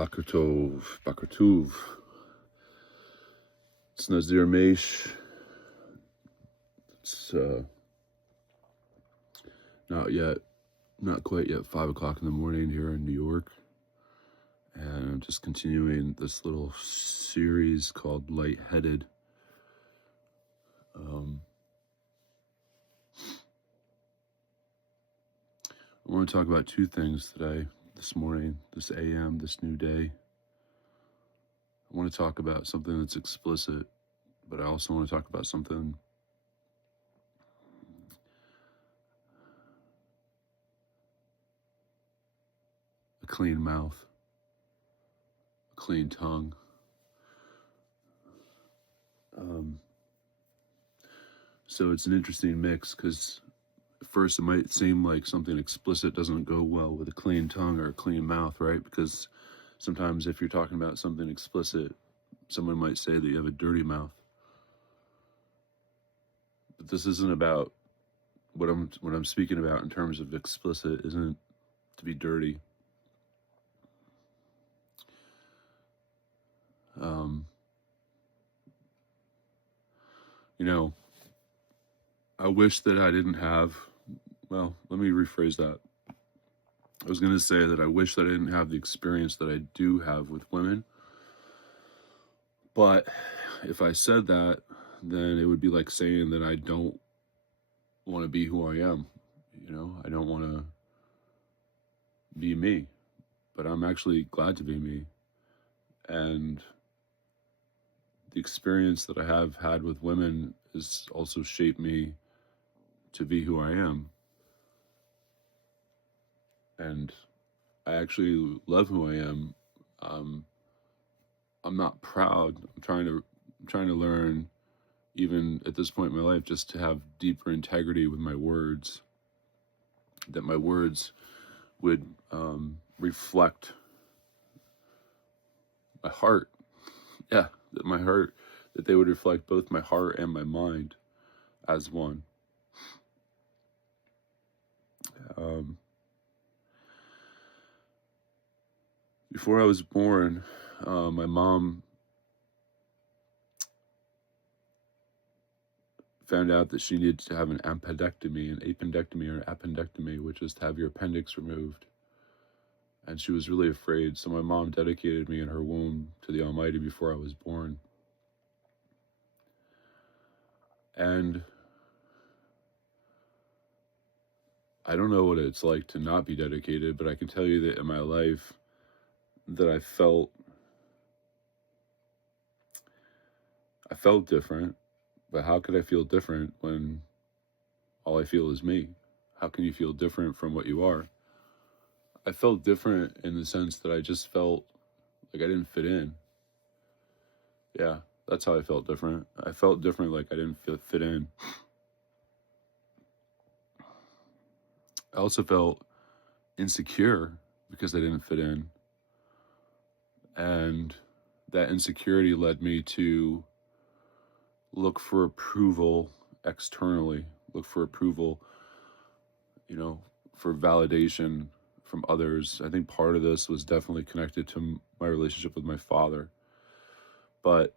Boker Tov, Boker Tov. It's Nazyr Māsh. It's not quite yet 5 o'clock in the morning here in New York. And I'm just continuing this little series called Lightheaded. I want to talk about two things today, this morning, this AM, this new day. I want to talk about something that's explicit, but I also want to talk about something a clean mouth, a clean tongue. So it's an interesting mix because at first it might seem like something explicit doesn't go well with a clean tongue or a clean mouth, right? Because sometimes if you're talking about something explicit, someone might say that you have a dirty mouth. But this isn't about what I'm speaking about in terms of explicit isn't to be dirty. I wish that I didn't have, well, let me rephrase that. I was going to say that I wish that I didn't have the experience that I do have with women. But if I said that, then it would be like saying that I don't want to be who I am. I don't want to be me. But I'm actually glad to be me. And the experience that I have had with women has also shaped me to be who I am. And I actually love who I am. I'm not proud. I'm trying to learn, even at this point in my life, just to have deeper integrity with my words. That my words would reflect my heart. Yeah, that they would reflect both my heart and my mind as one. Before I was born, my mom found out that she needed to have an appendectomy, which is to have your appendix removed. And she was really afraid, so my mom dedicated me in her womb to the Almighty before I was born. And I don't know what it's like to not be dedicated, but I can tell you that in my life that I felt different. But how could I feel different when all I feel is me? How can you feel different from what you are? I felt different in the sense that I just felt like I didn't fit in. Yeah, that's how I felt different. I felt different, like I didn't fit in. I also felt insecure because I didn't fit in. And that insecurity led me to look for approval externally, look for approval, for validation from others. I think part of this was definitely connected to my relationship with my father. But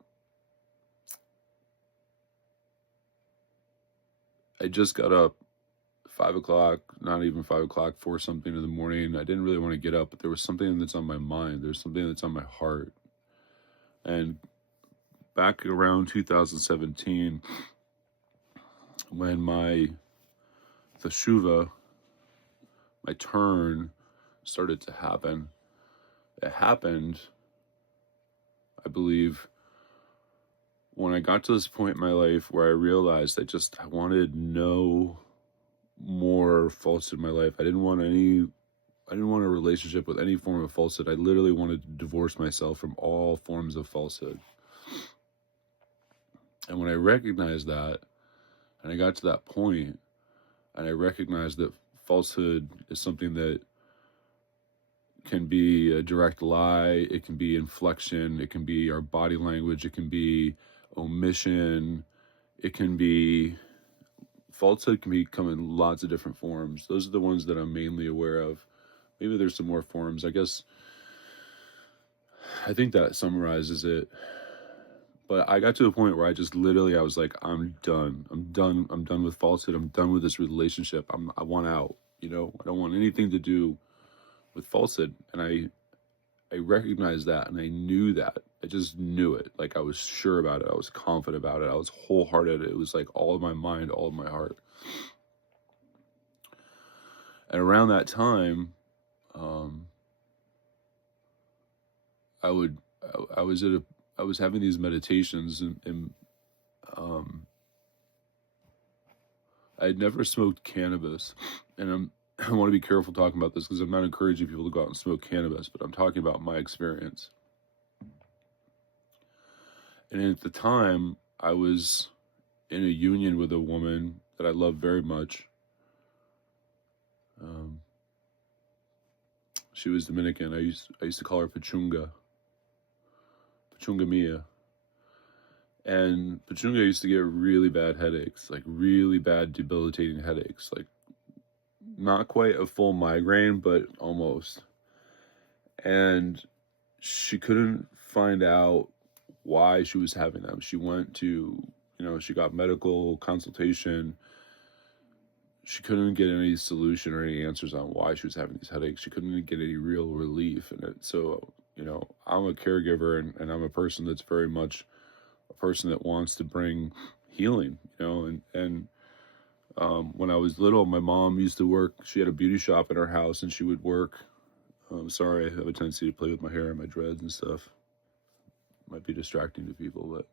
I just got up 5 o'clock, not even 5 o'clock, 4 something in the morning. I didn't really want to get up, but there was something that's on my mind. There's something that's on my heart. And back around 2017, when the teshuva, my turn, started to happen, it happened, I believe, when I got to this point in my life where I realized I wanted no more falsehood in my life. I didn't want a relationship with any form of falsehood. I literally wanted to divorce myself from all forms of falsehood. And when I recognized that, and I got to that point, and I recognized that falsehood is something that can be a direct lie, it can be inflection, it can be our body language, it can be omission, falsehood can come in lots of different forms. Those are the ones that I'm mainly aware of. Maybe there's some more forms. I guess I think that summarizes it. But I got to a point where I just literally, I was like, I'm done. I'm done. I'm done with falsehood. I'm done with this relationship. I want out. I don't want anything to do with falsehood. And I recognized that, and I knew that. I just knew it. Like, I was sure about it. I was confident about it. I was wholehearted. It was like all of my mind, all of my heart. And around that time, I was having these meditations, and I had never smoked cannabis, and I want to be careful talking about this because I'm not encouraging people to go out and smoke cannabis, but I'm talking about my experience. And at the time, I was in a union with a woman that I love very much. She was Dominican. I used to call her Pachunga Mia. And Pachunga used to get really bad headaches, like really bad debilitating headaches, like not quite a full migraine, but almost. And she couldn't find out why she was having them. She went to, she got medical consultation. She couldn't get any solution or any answers on why she was having these headaches. She couldn't get any real relief in it. So, I'm a caregiver, and I'm a person that's very much a person that wants to bring healing, and when I was little, my mom used to work. She had a beauty shop in her house, and she would work. Sorry, I have a tendency to play with my hair and my dreads and stuff. Might be distracting to people, but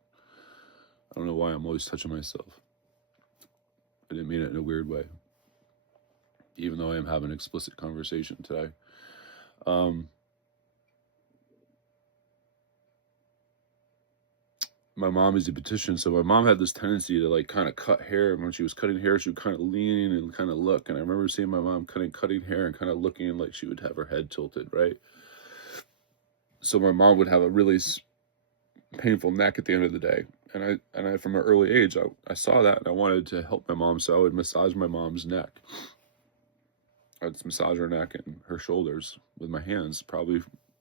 I don't know why I'm always touching myself. I didn't mean it in a weird way, even though I am having an explicit conversation today. My mom is a beautician, so my mom had this tendency to like kind of cut hair. And when she was cutting hair, she would kind of lean and kind of look. And I remember seeing my mom cutting hair and kind of looking like she would have her head tilted, right? So my mom would have a really painful neck at the end of the day. And I from an early age, I saw that, and I wanted to help my mom, so I would massage my mom's neck. I'd massage her neck and her shoulders with my hands.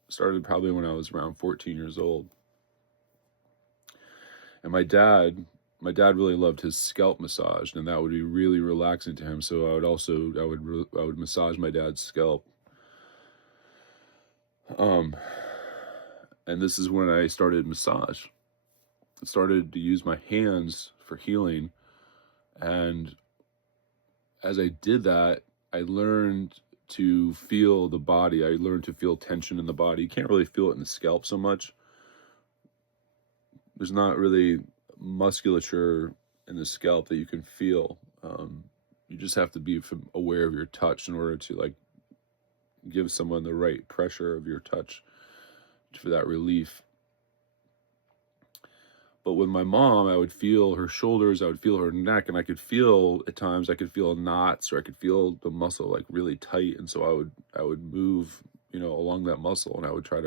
Started when I was around 14 years old. And my dad really loved his scalp massage, and that would be really relaxing to him. So I would massage my dad's scalp. And this is when I started massage. I started to use my hands for healing, and as I did that, I learned to feel the body. I learned to feel tension in the body. You can't really feel it in the scalp so much. There's not really musculature in the scalp that you can feel. You just have to be aware of your touch in order to like give someone the right pressure of your touch for that relief. But with my mom, I would feel her shoulders, I would feel her neck, and at times I could feel knots, or I could feel the muscle like really tight. And so I would move, along that muscle, and I would try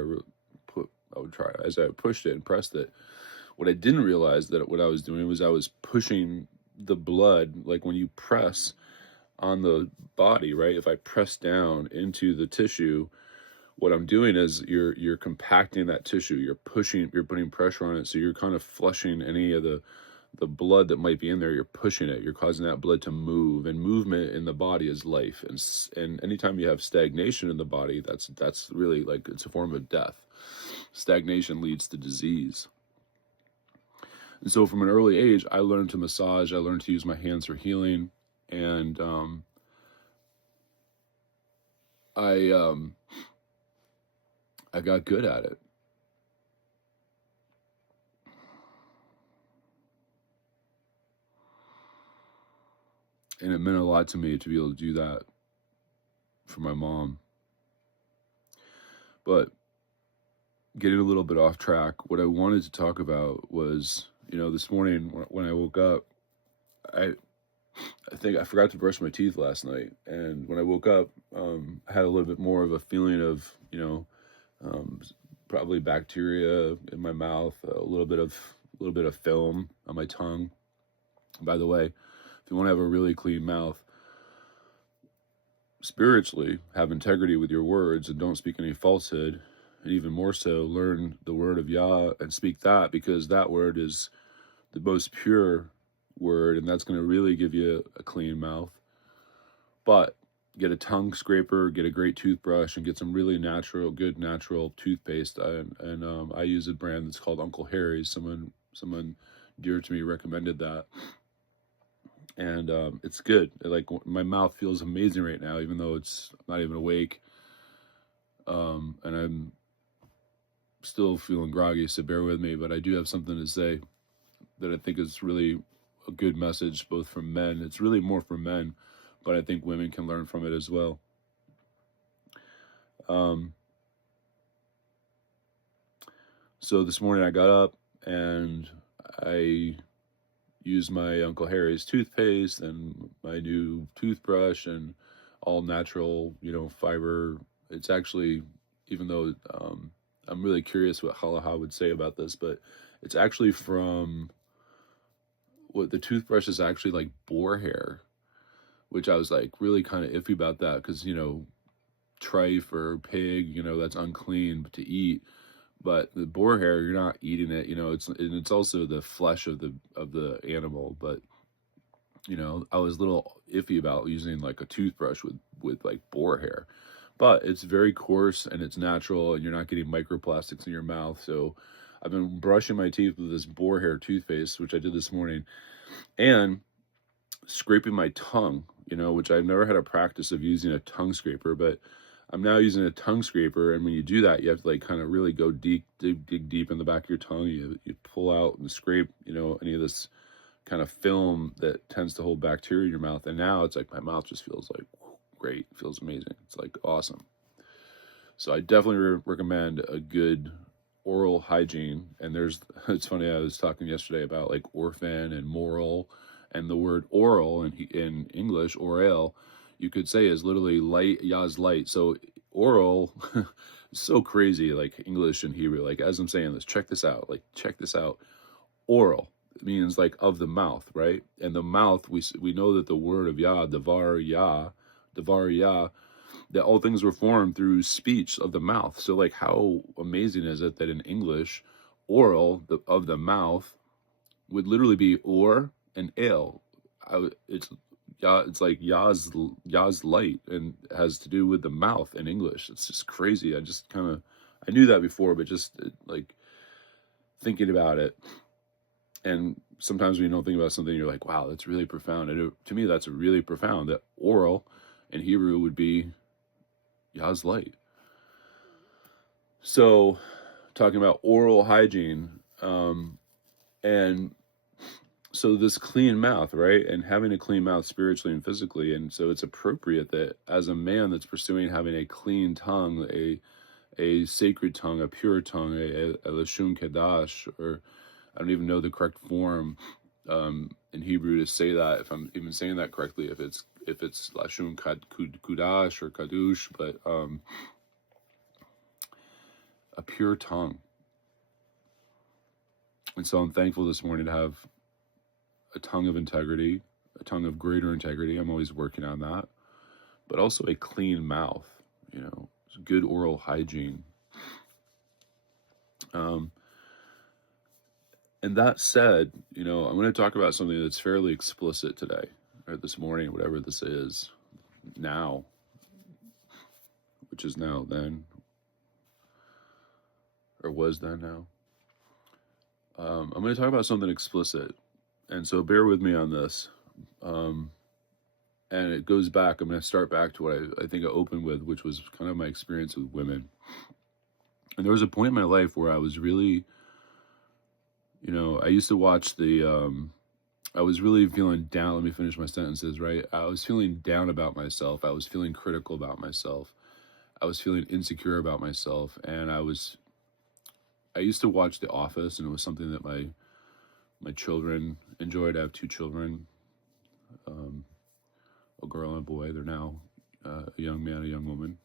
as I pushed it and pressed it. What I didn't realize that what I was doing was I was pushing the blood, like when you press on the body, right? If I press down into the tissue, what I'm doing is you're compacting that tissue. You're putting pressure on it. So you're kind of flushing any of the blood that might be in there. You're pushing it. You're causing that blood to move, and movement in the body is life. And anytime you have stagnation in the body, that's really like, it's a form of death. Stagnation leads to disease. And so from an early age, I learned to massage. I learned to use my hands for healing. And I got good at it. And it meant a lot to me to be able to do that for my mom. But getting a little bit off track, what I wanted to talk about was, this morning when I woke up, I think I forgot to brush my teeth last night. And when I woke up, I had a little bit more of a feeling of, probably bacteria in my mouth, a little bit of film on my tongue. By the way, if you want to have a really clean mouth, spiritually, have integrity with your words and don't speak any falsehood, and even more so, learn the word of Yah and speak that, because that word is the most pure word, and that's going to really give you a clean mouth. But get a tongue scraper, get a great toothbrush, and get some really good natural toothpaste. And I use a brand that's called Uncle Harry's. Someone dear to me recommended that, and it's good. Like, my mouth feels amazing right now, even though I'm not even awake, and I'm still feeling groggy. So bear with me. But I do have something to say that I think is really a good message, both from men. It's really more for men, but I think women can learn from it as well. So this morning I got up and I used my Uncle Harry's toothpaste and my new toothbrush, and all natural, fiber. It's actually, even though I'm really curious what Halaha would say about this, but it's actually from, what the toothbrush is actually like boar hair, which I was like really kind of iffy about that, because trife or pig, that's unclean to eat. But the boar hair, you're not eating it, it's also the flesh of the animal. But I was a little iffy about using like a toothbrush with like boar hair, but it's very coarse and it's natural, and you're not getting microplastics in your mouth. So I've been brushing my teeth with this boar hair toothpaste, which I did this morning, and scraping my tongue, which I've never had a practice of using a tongue scraper, but I'm now using a tongue scraper. And when you do that, you have to like kind of really go dig deep in the back of your tongue. You pull out and scrape, any of this kind of film that tends to hold bacteria in your mouth. And now it's like my mouth just feels like great. It feels amazing. It's like awesome. So I definitely recommend a good oral hygiene. And it's funny, I was talking yesterday about like orphan and moral, and the word oral in English, oral, you could say is literally light, Yah's light. So oral is so crazy, like English and Hebrew. Like, as I'm saying this, check this out. Oral means like of the mouth, right? And the mouth, we know that the word of Yah, Devar Yah, that all things were formed through speech of the mouth. So like, how amazing is it that in English, oral, of the mouth, would literally be or and ale. It's like Yah's light, and has to do with the mouth in English. It's just crazy. I knew that before, but just like thinking about it. And sometimes when you don't think about something, you're like, wow, that's really profound. And to me, that's really profound, that oral in Hebrew would be Yah's light. So talking about oral hygiene, and so this clean mouth, right? And having a clean mouth spiritually and physically. And so it's appropriate that as a man that's pursuing having a clean tongue, a sacred tongue, a pure tongue, a lashon kedash, or I don't even know the correct form in Hebrew to say that, if I'm even saying that correctly, if it's lashon kudash or kadush, but a pure tongue. And so I'm thankful this morning to have a tongue of integrity, a tongue of greater integrity. I'm always working on that. But also a clean mouth, good oral hygiene. And that said, I'm going to talk about something that's fairly explicit today, or this morning, whatever this is, now, which is now, then, or was then, now. I'm going to talk about something explicit. And so bear with me on this. And it goes back, I'm going to start back to what I think I opened with, which was kind of my experience with women. And there was a point in my life where I was really, I used to watch I was really feeling down. Let me finish my sentences, right? I was feeling down about myself. I was feeling critical about myself. I was feeling insecure about myself. And I used to watch The Office, and it was something that my children enjoyed. I have 2 children, a girl and a boy. They're now a young man, a young woman.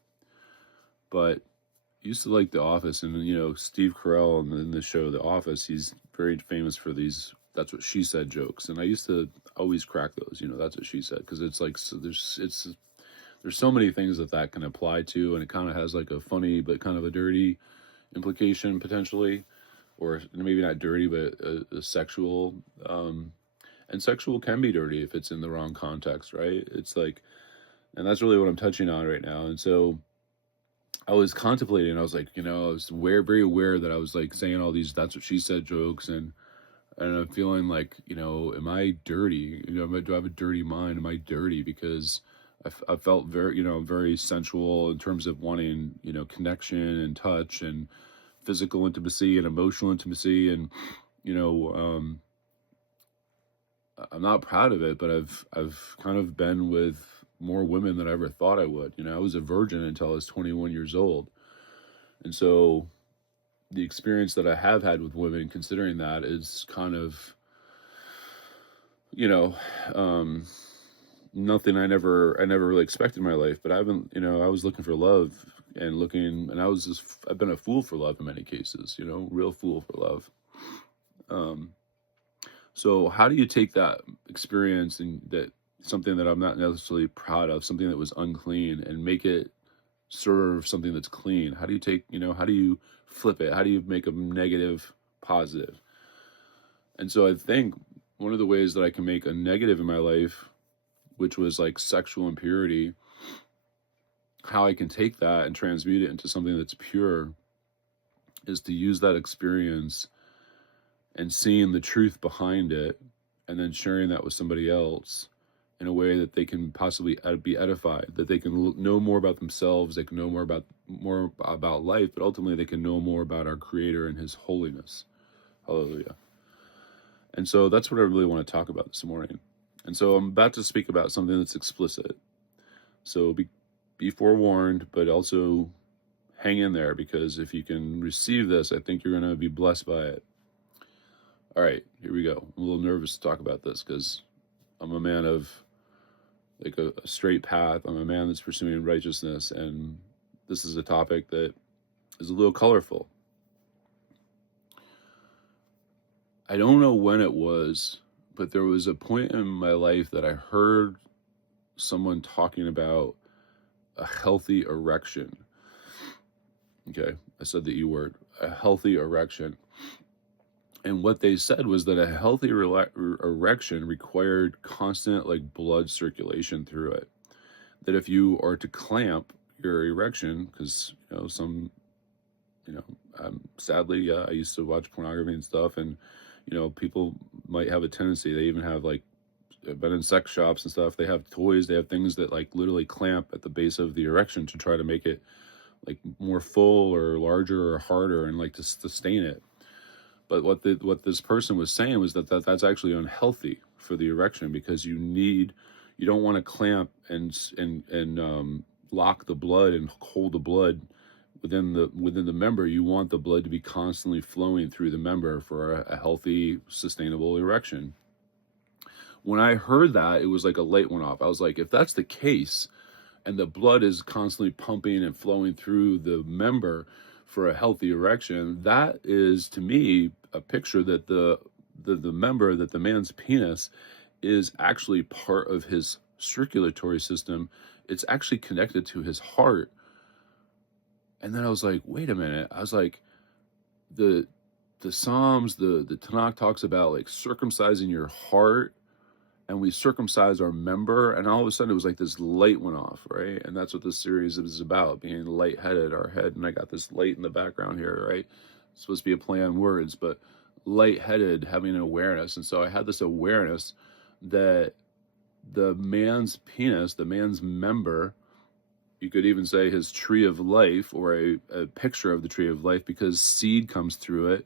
But I used to like The Office, and Steve Carell in the show The Office, he's very famous for these "that's what she said" jokes, and I used to always crack those. That's what she said, because it's like, so there's so many things that can apply to, and it kind of has like a funny but kind of a dirty implication potentially, or maybe not dirty, but a sexual. And sexual can be dirty if it's in the wrong context, right? It's like, and that's really what I'm touching on right now. And so I was contemplating, I was like, I was very aware that I was like saying all these "that's what she said" jokes, and I'm feeling like, am I dirty? Do I have a dirty mind? Am I dirty because I felt very, very sensual in terms of wanting, connection and touch and physical intimacy and emotional intimacy, and I'm not proud of it, but I've kind of been with more women than I ever thought I would. I was a virgin until I was 21 years old. And so the experience that I have had with women, considering that, is kind of, nothing I never really expected in my life. But I haven't, I was looking for love and I've been a fool for love in many cases, real fool for love. So how do you take that experience and that something that I'm not necessarily proud of, something that was unclean, and make it serve something that's clean? How do you take, how do you flip it? How do you make a negative positive? And so I think one of the ways that I can make a negative in my life, which was like sexual impurity, how I can take that and transmute it into something that's pure, is to use that experience and seeing the truth behind it, and then sharing that with somebody else in a way that they can possibly be edified, that they can know more about themselves, they can know more about life, but ultimately they can know more about our Creator and His holiness. Hallelujah. And so that's what I really want to talk about this morning. And so I'm about to speak about something that's explicit. So be forewarned, but also hang in there, because if you can receive this, I think you're going to be blessed by it. All right, here we go. I'm a little nervous to talk about this because I'm a man of like a straight path. I'm a man that's pursuing righteousness, and this is a topic that is a little colorful. I don't know when it was, but there was a point in my life that I heard someone talking about a healthy erection. Okay, I said the E word, a healthy erection. And what they said was that a healthy erection required constant blood circulation through it. That if you are to clamp your erection, because sadly, I used to watch pornography and stuff, and people might have a tendency. They even have I've been in sex shops and stuff. They have toys. They have things that literally clamp at the base of the erection to try to make it more full or larger or harder, and to sustain it. But what this person was saying was that's actually unhealthy for the erection, because you don't want to clamp and lock the blood and hold the blood within the member. You want the blood to be constantly flowing through the member for a healthy, sustainable erection. When I heard that, it was like a light went off. I was like, if that's the case, and the blood is constantly pumping and flowing through the member for a healthy erection, that is, to me, a picture that the member, that the man's penis is actually part of his circulatory system. It's actually connected to his heart. And then I was like, wait a minute. I was like, the Psalms, the Tanakh talks about circumcising your heart, and we circumcise our member, and all of a sudden it was like this light went off, right? And that's what this series is about, being lightheaded, our head. And I got this light in the background here, right? It's supposed to be a play on words, but lightheaded, having an awareness. And so I had this awareness that the man's penis, the man's member, you could even say his tree of life, or a picture of the tree of life, because seed comes through it,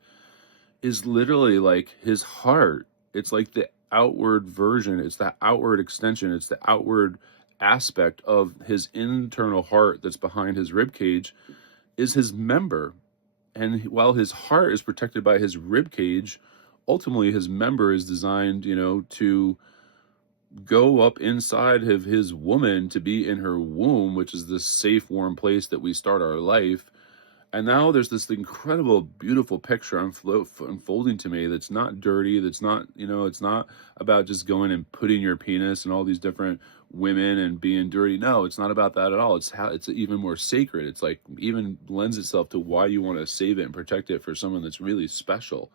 is literally like his heart. It's like the outward version, it's the outward extension, it's the outward aspect of his internal heart that's behind his rib cage, is his member. And while his heart is protected by his rib cage, ultimately his member is designed, to go up inside of his woman, to be in her womb, which is this safe, warm place that we start our life. And now there's this incredible, beautiful picture unfolding to me that's not dirty, that's not, it's not about just going and putting your penis in all these different women and being dirty. No, it's not about that at all. It's how it's even more sacred. It's like even lends itself to why you want to save it and protect it for someone that's really special,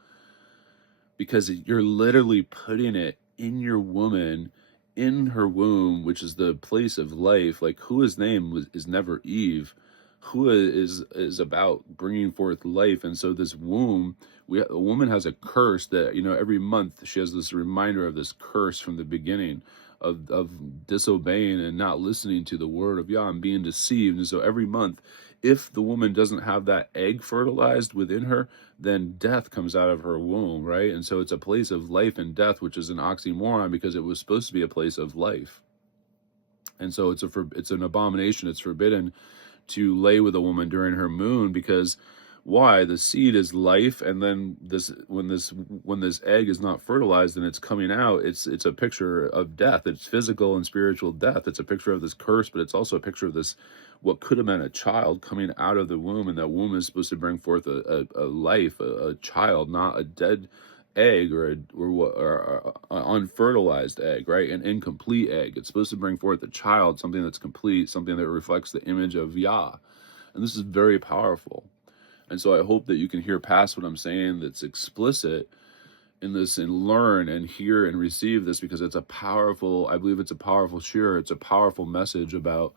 because you're literally putting it in your woman, in her womb, which is the place of life. Like Hua's name is never Eve. Hua is about bringing forth life, and so this womb, a woman has a curse that, you know, every month she has this reminder of this curse from the beginning of disobeying and not listening to the word of Yah and being deceived. And so every month, if the woman doesn't have that egg fertilized within her, then death comes out of her womb, right? And so it's a place of life and death, which is an oxymoron because it was supposed to be a place of life. And so it's an abomination. It's forbidden to lay with a woman during her moon, because why? The seed is life, and then when this egg is not fertilized and it's coming out, it's a picture of death. It's physical and spiritual death. It's a picture of this curse, but it's also a picture of this, what could have been a child coming out of the womb, and that womb is supposed to bring forth a life, a child, not a dead egg or an unfertilized egg, right? An incomplete egg. It's supposed to bring forth a child, something that's complete, something that reflects the image of Yah. And this is very powerful. And so I hope that you can hear past what I'm saying that's explicit in this, and learn and hear and receive this, because it's a powerful, I believe it's a powerful share. It's a powerful message about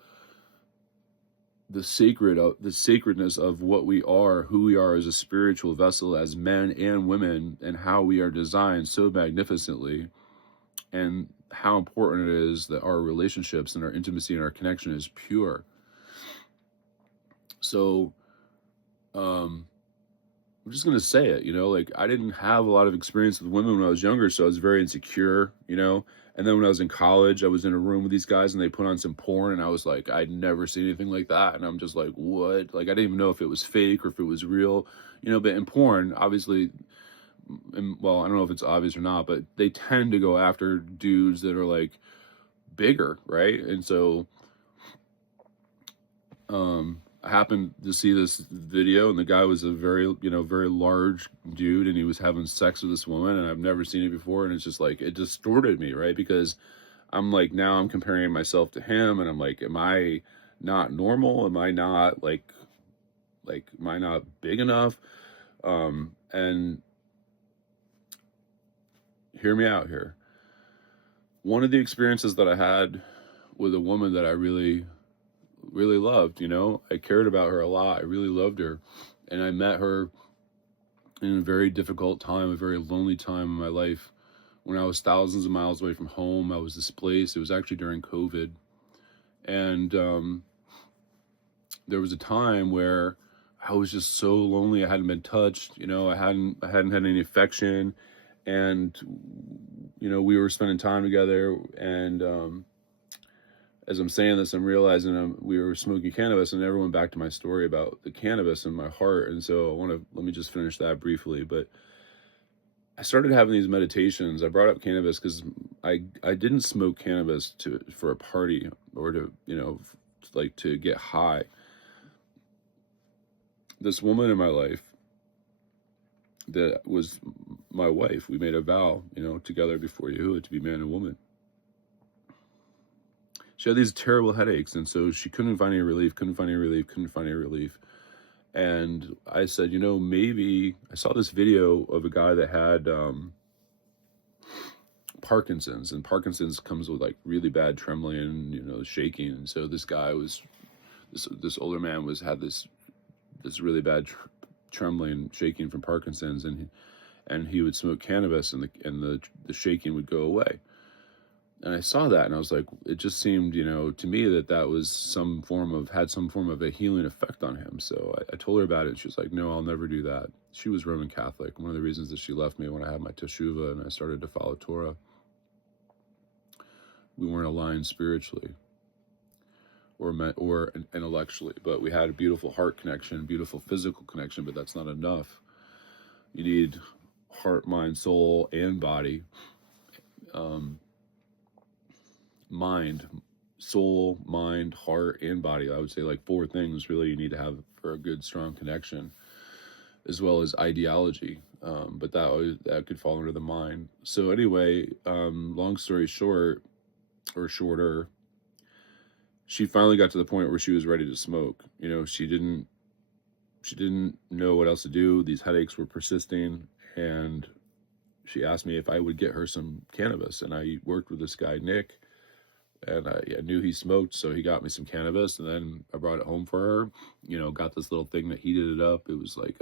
the sacredness of what we are, who we are as a spiritual vessel, as men and women, and how we are designed so magnificently, and how important it is that our relationships and our intimacy and our connection is pure. So I'm just going to say it, you know, like I didn't have a lot of experience with women when I was younger, so I was very insecure, you know. And then when I was in college, I was in a room with these guys and they put on some porn, and I was like, I'd never seen anything like that. And I'm just like, what? Like, I didn't even know if it was fake or if it was real, you know. But in porn, obviously, well, I don't know if it's obvious or not, but they tend to go after dudes that are like bigger, right? And so I happened to see this video, and the guy was a very, you know, very large dude, and he was having sex with this woman, and I've never seen it before, and it's just like, it distorted me, right? Because I'm like, now I'm comparing myself to him, and I'm like, am I not normal? Am I not like, am I not big enough? And hear me out here. One of the experiences that I had with a woman that I really loved, you know, I cared about her a lot. I really loved her. And I met her in a very difficult time, a very lonely time in my life, when I was thousands of miles away from home. I was displaced. It was actually during COVID. And there was a time where I was just so lonely. I hadn't been touched, you know, I hadn't had any affection. And, you know, we were spending time together, and as I'm saying this, I'm realizing we were smoking cannabis, and I never went back to my story about the cannabis in my heart. And so let me just finish that briefly. But I started having these meditations. I brought up cannabis because I didn't smoke cannabis for a party or to, you know, like to get high. This woman in my life that was my wife, we made a vow, you know, together before Yahuwah to be man and woman. She had these terrible headaches, and so she couldn't find any relief. And I said, you know, maybe I saw this video of a guy that had Parkinson's, and Parkinson's comes with like really bad trembling and, you know, shaking. And so this guy was, this older man had this really bad trembling, shaking from Parkinson's, and he would smoke cannabis, and the shaking would go away. And I saw that, and I was like, it just seemed, you know, to me that was had some form of a healing effect on him. So I told her about it, and she was like, no, I'll never do that. She was Roman Catholic. One of the reasons that she left me when I had my teshuvah and I started to follow Torah, we weren't aligned spiritually or intellectually, but we had a beautiful heart connection, beautiful physical connection, but that's not enough. You need heart, mind, soul, and body. Mind, soul, mind, heart, and body. I would say like 4 things really you need to have for a good, strong connection, as well as ideology. But that could fall under the mind. So anyway, long story short, or shorter, she finally got to the point where she was ready to smoke. She didn't know what else to do. These headaches were persisting, and she asked me if I would get her some cannabis. And I worked with this guy, Nick, and I knew he smoked, so he got me some cannabis, and then I brought it home for her. Got this little thing that heated it up. It was like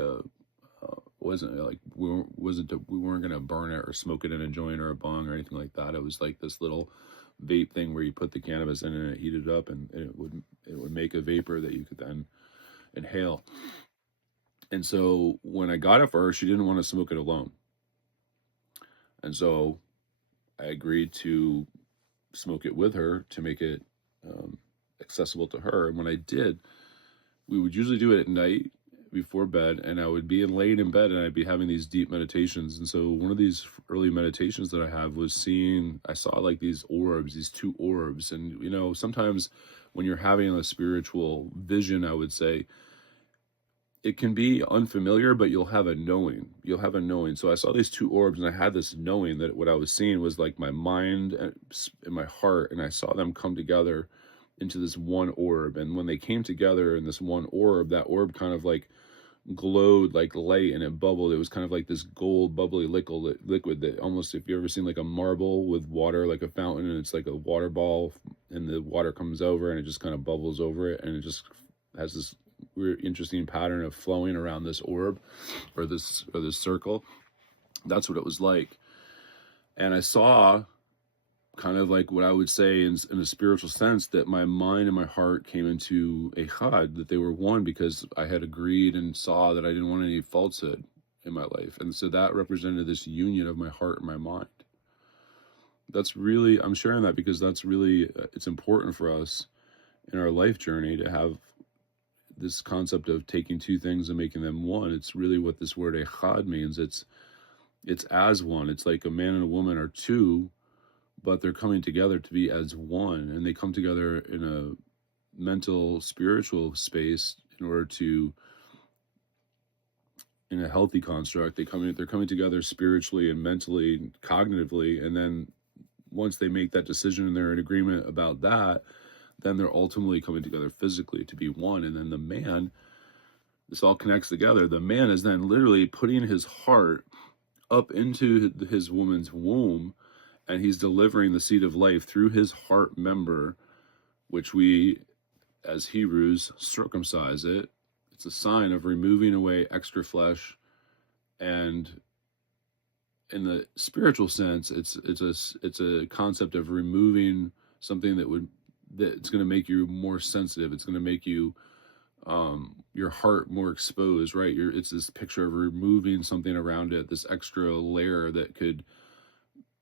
we weren't gonna burn it or smoke it in a joint or a bong or anything like that. It was like this little vape thing where you put the cannabis in and it heated up, and it would make a vapor that you could then inhale. And so when I got it for her, she didn't want to smoke it alone. And so I agreed to smoke it with her to make it accessible to her. And when I did, we would usually do it at night before bed, and I would be laying in bed and I'd be having these deep meditations. And so one of these early meditations that I have was I saw like these orbs, these two orbs. And, sometimes when you're having a spiritual vision, I would say, it can be unfamiliar, but you'll have a knowing. So I saw these two orbs, and I had this knowing that what I was seeing was like my mind and my heart, and I saw them come together into this one orb. And when they came together in this one orb, that orb kind of like glowed like light, and it bubbled. It was kind of like this gold bubbly liquid that almost, if you've ever seen like a marble with water, like a fountain, and it's like a water ball, and the water comes over and it just kind of bubbles over it, and it just has this weird, interesting pattern of flowing around this orb or this circle. That's what it was like. And I saw kind of like what I would say in a spiritual sense, that my mind and my heart came into a chad, that they were one, because I had agreed and saw that I didn't want any falsehood in my life. And so that represented this union of my heart and my mind. I'm sharing that because that's really, it's important for us in our life journey to have this concept of taking two things and making them one. It's really what this word echad means. It's as one. It's like a man and a woman are two, but they're coming together to be as one, and they come together in a mental, spiritual space in order to, in a healthy construct, they're coming together spiritually and mentally and cognitively, and then once they make that decision and they're in agreement about that, then they're ultimately coming together physically to be one. And then the man, this all connects together. The man is then literally putting his heart up into his woman's womb, and he's delivering the seed of life through his heart member, which we, as Hebrews, circumcise it. It's a sign of removing away extra flesh. And in the spiritual sense, it's a concept of removing something that's going to make you more sensitive. It's going to make you your heart more exposed, right? It's this picture of removing something around it, this extra layer that could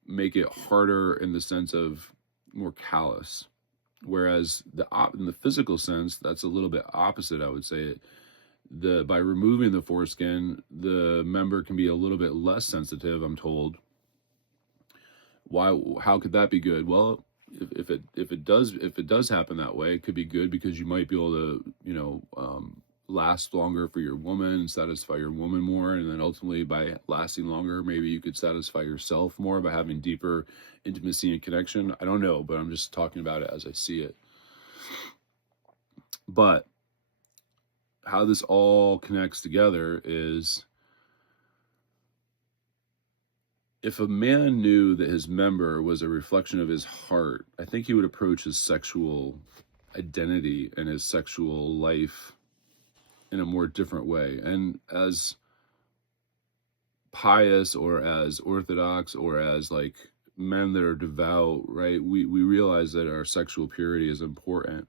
make it harder in the sense of more callous. Whereas in the physical sense, that's a little bit opposite, I would say. By removing the foreskin, the member can be a little bit less sensitive, I'm told. Why? How could that be good? Well, if it does happen that way, it could be good because you might be able to last longer for your woman, satisfy your woman more, and then ultimately by lasting longer, maybe you could satisfy yourself more by having deeper intimacy and connection. I don't know, but I'm just talking about it as I see it. But how this all connects together is, if a man knew that his member was a reflection of his heart, I think he would approach his sexual identity and his sexual life in a more different way. And as pious or as orthodox or as like men that are devout, right, we realize that our sexual purity is important.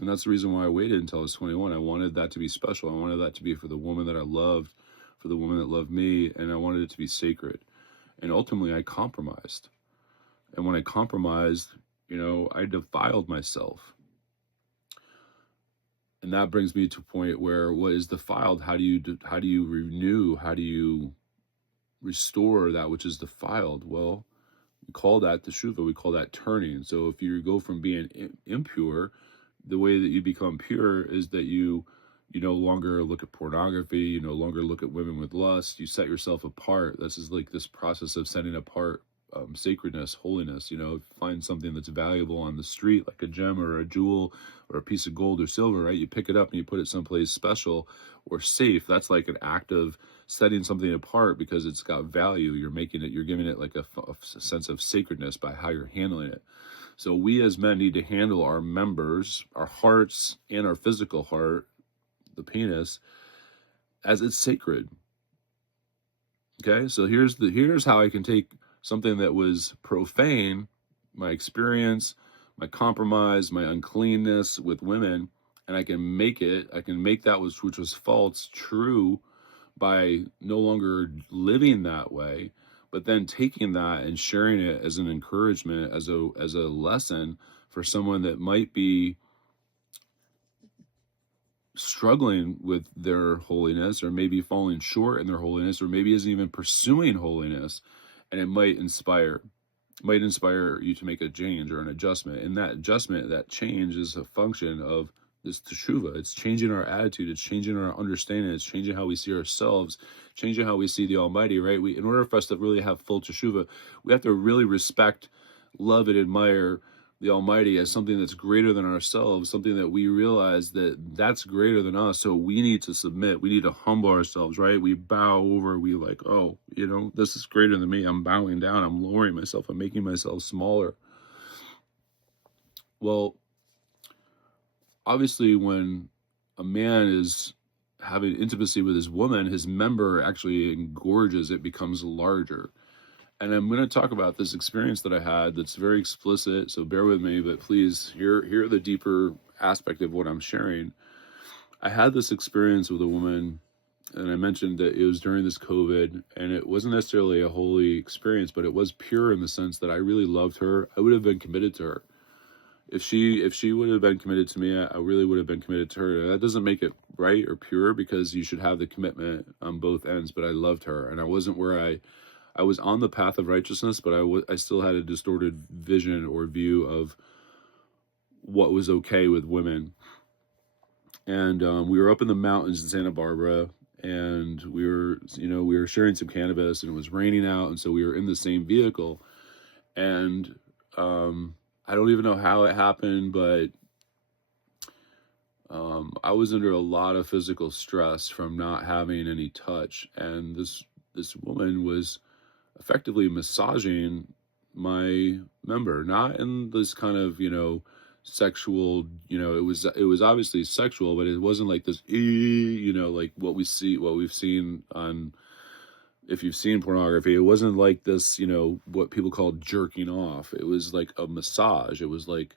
And that's the reason why I waited until I was 21. I wanted that to be special. I wanted that to be for the woman that I loved, for the woman that loved me, and I wanted it to be sacred. And ultimately, I compromised. And when I compromised, I defiled myself. And that brings me to a point where, what is defiled? How do you renew? How do you restore that which is defiled? Well, we call that teshuvah. We call that turning. So if you go from being impure, the way that you become pure is that you no longer look at pornography, you no longer look at women with lust, you set yourself apart. This is like this process of setting apart sacredness, holiness. You know, find something that's valuable on the street, like a gem or a jewel or a piece of gold or silver, right? You pick it up and you put it someplace special or safe. That's like an act of setting something apart because it's got value. You're making it, you're giving it like a sense of sacredness by how you're handling it. So we as men need to handle our members, our hearts, and our physical heart, the penis, as it's sacred. Okay, so here's how I can take something that was profane, my experience, my compromise, my uncleanness with women, and I can make that which was false true by no longer living that way, but then taking that and sharing it as an encouragement, as a lesson for someone that might be struggling with their holiness, or maybe falling short in their holiness, or maybe isn't even pursuing holiness, and it might inspire you to make a change or an adjustment. And that adjustment, that change, is a function of this teshuva. It's changing our attitude, it's changing our understanding, it's changing how we see ourselves, changing how we see the Almighty, right? In order for us to really have full teshuva, we have to really respect, love, and admire the Almighty as something that's greater than ourselves, something that we realize that's greater than us. So we need to submit. We need to humble ourselves, right? We bow over. We like, oh, you know, this is greater than me. I'm bowing down. I'm lowering myself. I'm making myself smaller. Well, obviously, when a man is having intimacy with his woman, his member actually engorges. It becomes larger. And I'm going to talk about this experience that I had that's very explicit, so bear with me, but please hear the deeper aspect of what I'm sharing. I had this experience with a woman, and I mentioned that it was during this COVID, and it wasn't necessarily a holy experience, but it was pure in the sense that I really loved her. I would have been committed to her. If she would have been committed to me, I really would have been committed to her. That doesn't make it right or pure, because you should have the commitment on both ends, but I loved her, and I wasn't where I was on the path of righteousness, but I still had a distorted vision or view of what was okay with women. And we were up in the mountains in Santa Barbara, and we were sharing some cannabis, and it was raining out, and so we were in the same vehicle. And I don't even know how it happened, but I was under a lot of physical stress from not having any touch, and this woman was effectively massaging my member, not in this kind of, sexual, it was obviously sexual, but it wasn't like this, like what we've seen on, if you've seen pornography, it wasn't like this, what people call jerking off. It was like a massage. It was like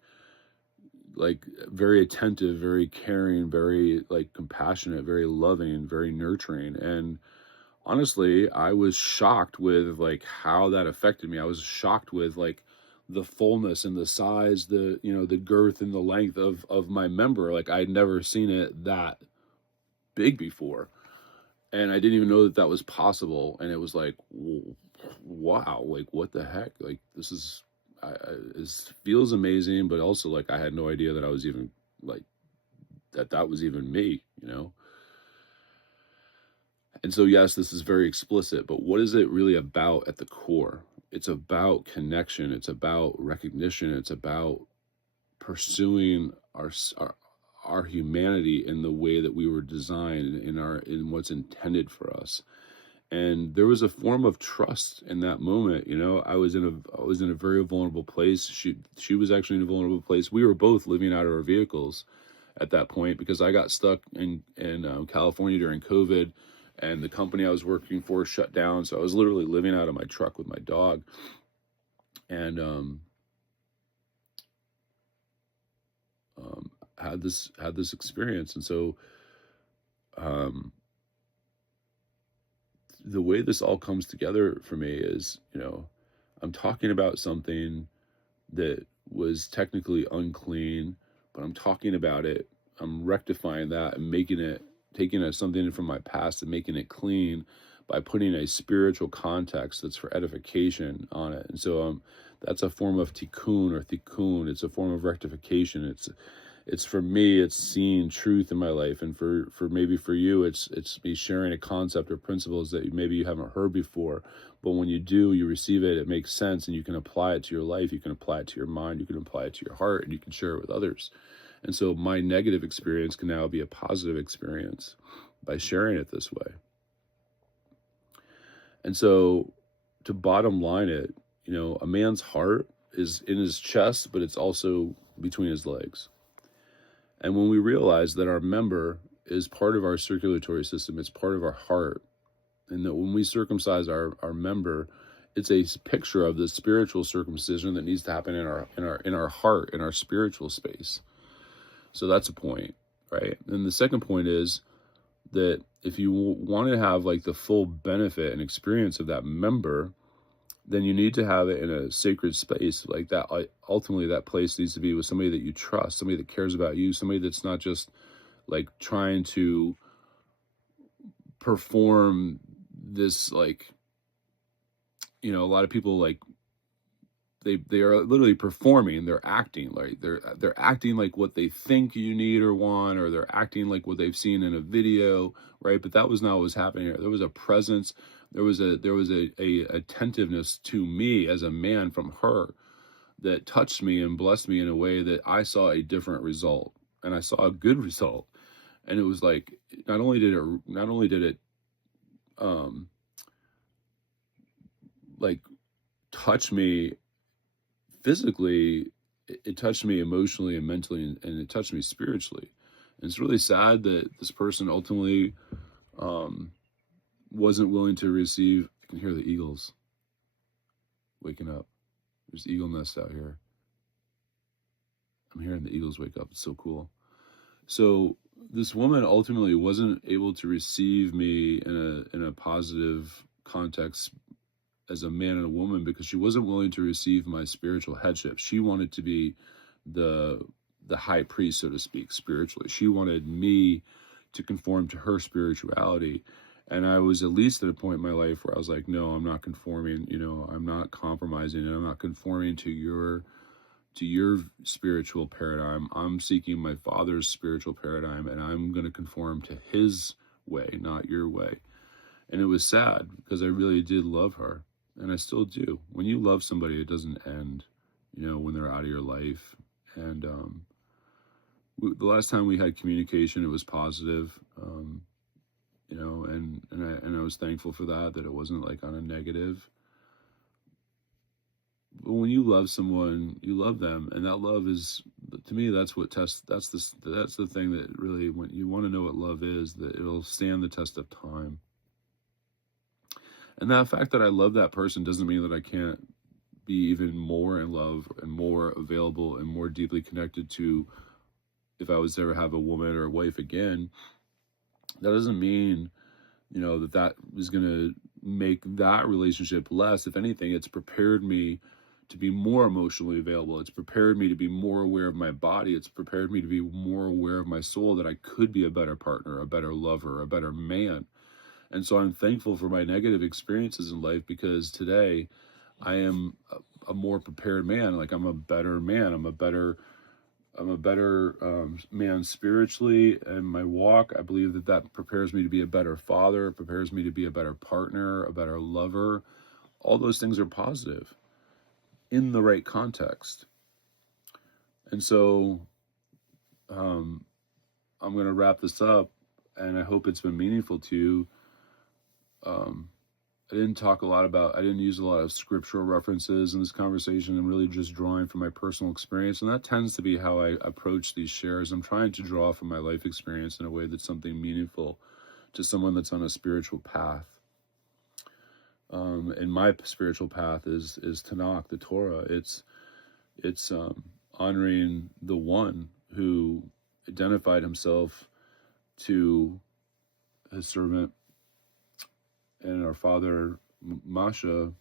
very attentive, very caring, very like compassionate, very loving, very nurturing. And honestly, I was shocked with like how that affected me. I was shocked with like the fullness and the size, the girth and the length of my member. Like I'd never seen it that big before. And I didn't even know that was possible. And it was like, wow, like what the heck? Like this is, it feels amazing, but also like I had no idea that I was even like, that was even me, And so, yes, this is very explicit, but what is it really about at the core? It's about connection. It's about recognition. It's about pursuing our humanity in the way that we were designed, in what's intended for us. And there was a form of trust in that moment. I was in a very vulnerable place. She was actually in a vulnerable place. We were both living out of our vehicles at that point, because I got stuck in California during COVID. And the company I was working for shut down. So I was literally living out of my truck with my dog. And had this experience. And so the way this all comes together for me is, I'm talking about something that was technically unclean, but I'm talking about it. I'm rectifying that and taking something from my past and making it clean by putting a spiritual context that's for edification on it. And so that's a form of tikkun or tikkun. It's a form of rectification. It's for me, it's seeing truth in my life. And for maybe for you, it's me sharing a concept or principles that maybe you haven't heard before. But when you do, you receive it, it makes sense, and you can apply it to your life. You can apply it to your mind. You can apply it to your heart, and you can share it with others. And so my negative experience can now be a positive experience by sharing it this way. And so to bottom line it, a man's heart is in his chest, but it's also between his legs. And when we realize that our member is part of our circulatory system, it's part of our heart, and that when we circumcise our member, it's a picture of the spiritual circumcision that needs to happen in our heart, in our spiritual space. So that's a point, right? And the second point is that if you want to have like the full benefit and experience of that member, then you need to have it in a sacred space like that. Ultimately, that place needs to be with somebody that you trust, somebody that cares about you, somebody that's not just like trying to perform this, like, a lot of people, like, they are literally performing, they're acting, like they're acting like what they think you need or want, or they're acting like what they've seen in a video, right? But that was not what was happening here. There was a presence, there was a attentiveness to me as a man from her that touched me and blessed me in a way that I saw a different result, and I saw a good result. And it was like, not only did it like touch me physically, it touched me emotionally and mentally, and it touched me spiritually. And it's really sad that this person ultimately wasn't willing to receive. I can hear the eagles waking up. There's eagle nests out here. I'm hearing the eagles wake up. It's so cool. So this woman ultimately wasn't able to receive me in a positive context as a man and a woman, because she wasn't willing to receive my spiritual headship. She wanted to be the high priest, so to speak, spiritually. She wanted me to conform to her spirituality. And I was at least at a point in my life where I was like, no, I'm not conforming, I'm not compromising, and I'm not conforming to your spiritual paradigm. I'm seeking my Father's spiritual paradigm, and I'm going to conform to his way, not your way. And it was sad, because I really did love her. And I still do. When you love somebody, it doesn't end, when they're out of your life. And the last time we had communication, it was positive, and I was thankful for that it wasn't like on a negative. But when you love someone, you love them, and that love is, to me, that's the thing that really, when you want to know what love is, that it'll stand the test of time. And that fact that I love that person doesn't mean that I can't be even more in love and more available and more deeply connected to, if I was to ever have a woman or a wife again. That doesn't mean, that is going to make that relationship less. If anything, it's prepared me to be more emotionally available. It's prepared me to be more aware of my body. It's prepared me to be more aware of my soul, that I could be a better partner, a better lover, a better man. And so I'm thankful for my negative experiences in life, because today I am a more prepared man. Like, I'm a better man. I'm a better man spiritually. And my walk, I believe that prepares me to be a better father, prepares me to be a better partner, a better lover. All those things are positive in the right context. And so I'm going to wrap this up, and I hope it's been meaningful to you. I didn't use a lot of scriptural references in this conversation. I'm really just drawing from my personal experience, and that tends to be how I approach these shares. I'm trying to draw from my life experience in a way that's something meaningful to someone that's on a spiritual path. And my spiritual path is Tanakh, the Torah. It's honoring the one who identified himself to his servant and our father Masha,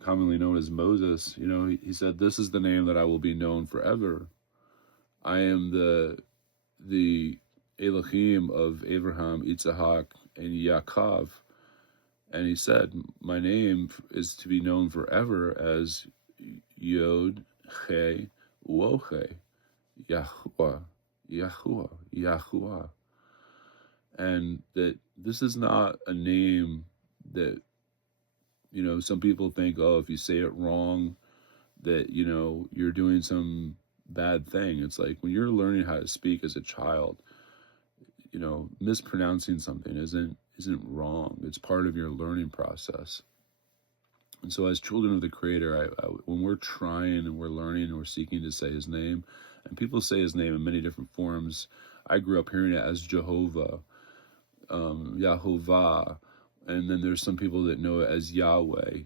commonly known as Moses. He said, "This is the name that I will be known forever. I am the Elohim of Abraham, Yitzhak, and Yaakov." And he said, "My name is to be known forever as Yod He Wohe." Yahuwah, Yahuwah, Yahuwah. And that this is not a name that, some people think, oh, if you say it wrong, that, you're doing some bad thing. It's like when you're learning how to speak as a child, mispronouncing something isn't wrong. It's part of your learning process. And so as children of the Creator, when we're trying and we're learning and we're seeking to say his name, and people say his name in many different forms. I grew up hearing it as Jehovah, Yahovah, and then there's some people that know it as Yahweh.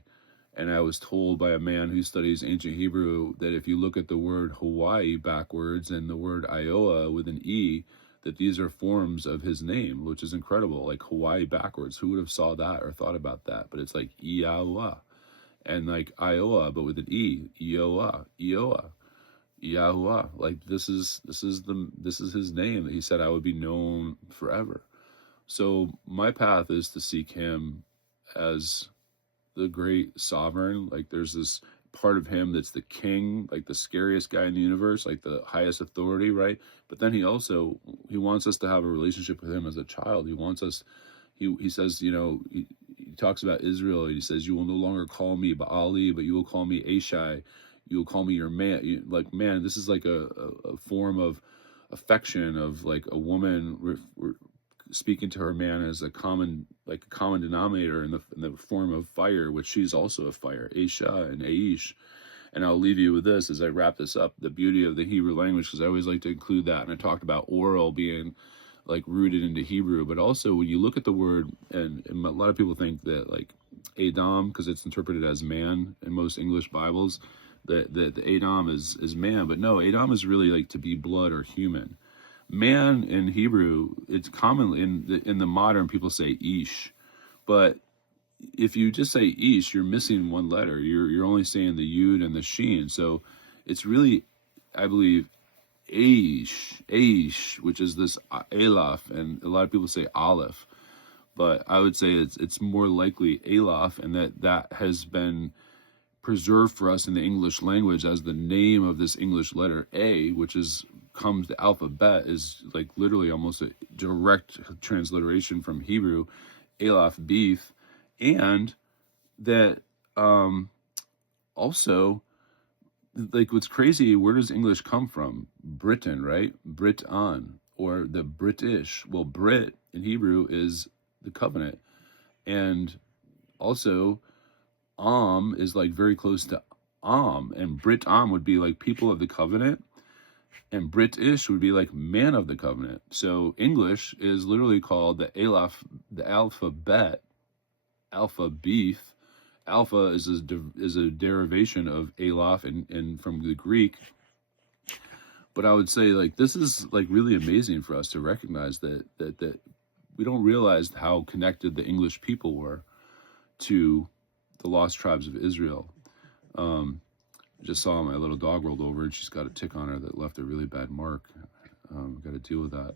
And I was told by a man who studies ancient Hebrew that if you look at the word Hawaii backwards and the word Iowa with an E, that these are forms of his name, which is incredible. Like Hawaii backwards, who would have saw that or thought about that? But it's like Iawa, and like Iowa, but with an E, Iowa, Iowa, Yahuwah. Like this is his name that he said I would be known forever. So my path is to seek him as the great sovereign. Like there's this part of him that's the king, like the scariest guy in the universe, like the highest authority, right? But then he wants us to have a relationship with him as a child. He wants us, he says, he talks about Israel. He says, you will no longer call me Baali, but you will call me Ashai. You will call me your man. Like, man, this is like a form of affection of like a woman speaking to her man as a common denominator in the form of fire, which she's also a fire, Aisha and Aish. And I'll leave you with this as I wrap this up, the beauty of the Hebrew language, because I always like to include that. And I talked about oral being like rooted into Hebrew, but also when you look at the word, and a lot of people think that like Adam, because it's interpreted as man in most English Bibles, that the Adam is man, but no, Adam is really like to be blood or human. Man in Hebrew, it's commonly in the modern people say Ish, but if you just say Ish, you're missing one letter. You're only saying the Yud and the Shin. So it's really, I believe, Aish, which is this Elaf, and a lot of people say Aleph, but I would say it's more likely Elaf, and that has been preserved for us in the English language as the name of this English letter A, which comes the alphabet, is like literally almost a direct transliteration from Hebrew, Elaf Beef, and that also, like what's crazy, where does English come from? Britain, right? Briton, or the British. Well, Brit in Hebrew is the covenant, and also is like very close to and Brit would be like people of the covenant, and British would be like man of the covenant. So English is literally called the alphabet, alpha beef. Alpha is a derivation of Alaf and from the Greek. But I would say like this is like really amazing for us to recognize that we don't realize how connected the English people were to the lost tribes of Israel. I just saw my little dog rolled over and she's got a tick on her that left a really bad mark. Got to deal with that.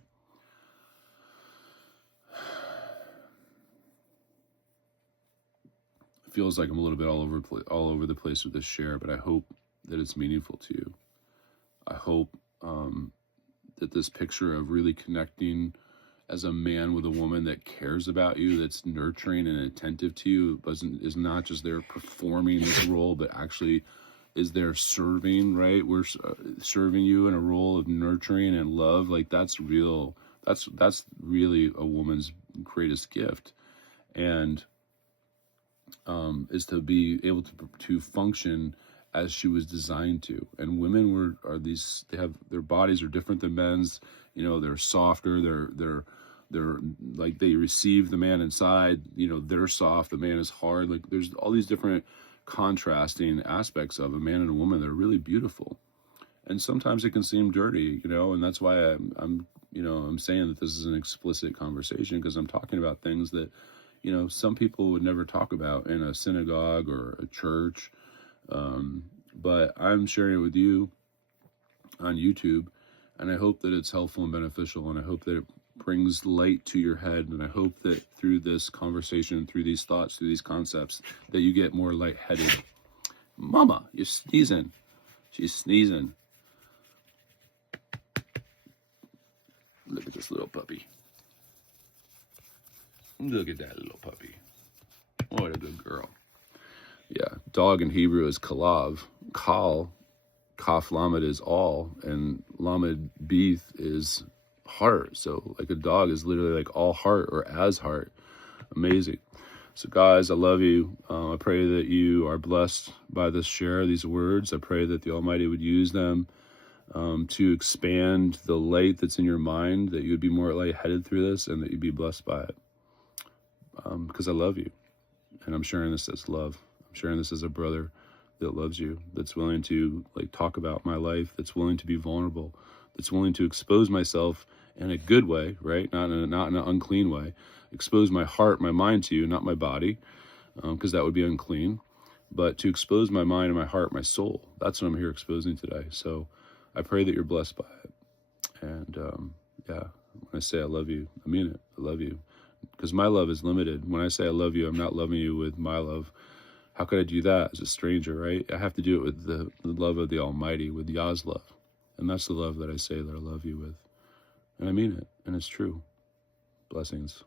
It feels like I'm a little bit all over the place with this share, but I hope that it's meaningful to you. I hope that this picture of really connecting as a man with a woman that cares about you, that's nurturing and attentive to you, is not just there performing this role, but actually is there serving, right? We're serving you in a role of nurturing and love. Like that's real. That's really a woman's greatest gift, and is to be able to function as she was designed to. And women their bodies are different than men's. They're softer. They're like they receive the man inside. They're soft. The man is hard. Like there's all these different contrasting aspects of a man and a woman that are really beautiful. And sometimes it can seem dirty, and that's why I'm saying that this is an explicit conversation, because I'm talking about things that, some people would never talk about in a synagogue or a church. But I'm sharing it with you on YouTube, and I hope that it's helpful and beneficial, and I hope that it brings light to your head, and I hope that through this conversation, through these thoughts, through these concepts, that you get more lightheaded. Mama, you're sneezing. She's sneezing. Look at this little puppy. Look at that little puppy. What a good girl. Yeah, dog in Hebrew is kalav. Kal, kaf lamed is all, and lamed beeth is heart. So like a dog is literally like all heart or as heart. Amazing. So guys, I love you. I pray that you are blessed by this share, these words. I pray that the Almighty would use them to expand the light that's in your mind, that you would be more light-headed through this, and that you'd be blessed by it. Because I love you, and I'm sharing this as love. I'm sharing this as a brother that loves you, that's willing to like talk about my life, that's willing to be vulnerable, that's willing to expose myself in a good way, right? Not in an unclean way. Expose my heart, my mind to you, not my body, because that would be unclean. But to expose my mind and my heart, my soul. That's what I'm here exposing today. So I pray that you're blessed by it. And yeah, when I say I love you, I mean it. I love you. Because my love is limited. When I say I love you, I'm not loving you with my love. How could I do that as a stranger, right? I have to do it with the love of the Almighty, with Yah's love. And that's the love that I say that I love you with. And I mean it. And it's true. Blessings.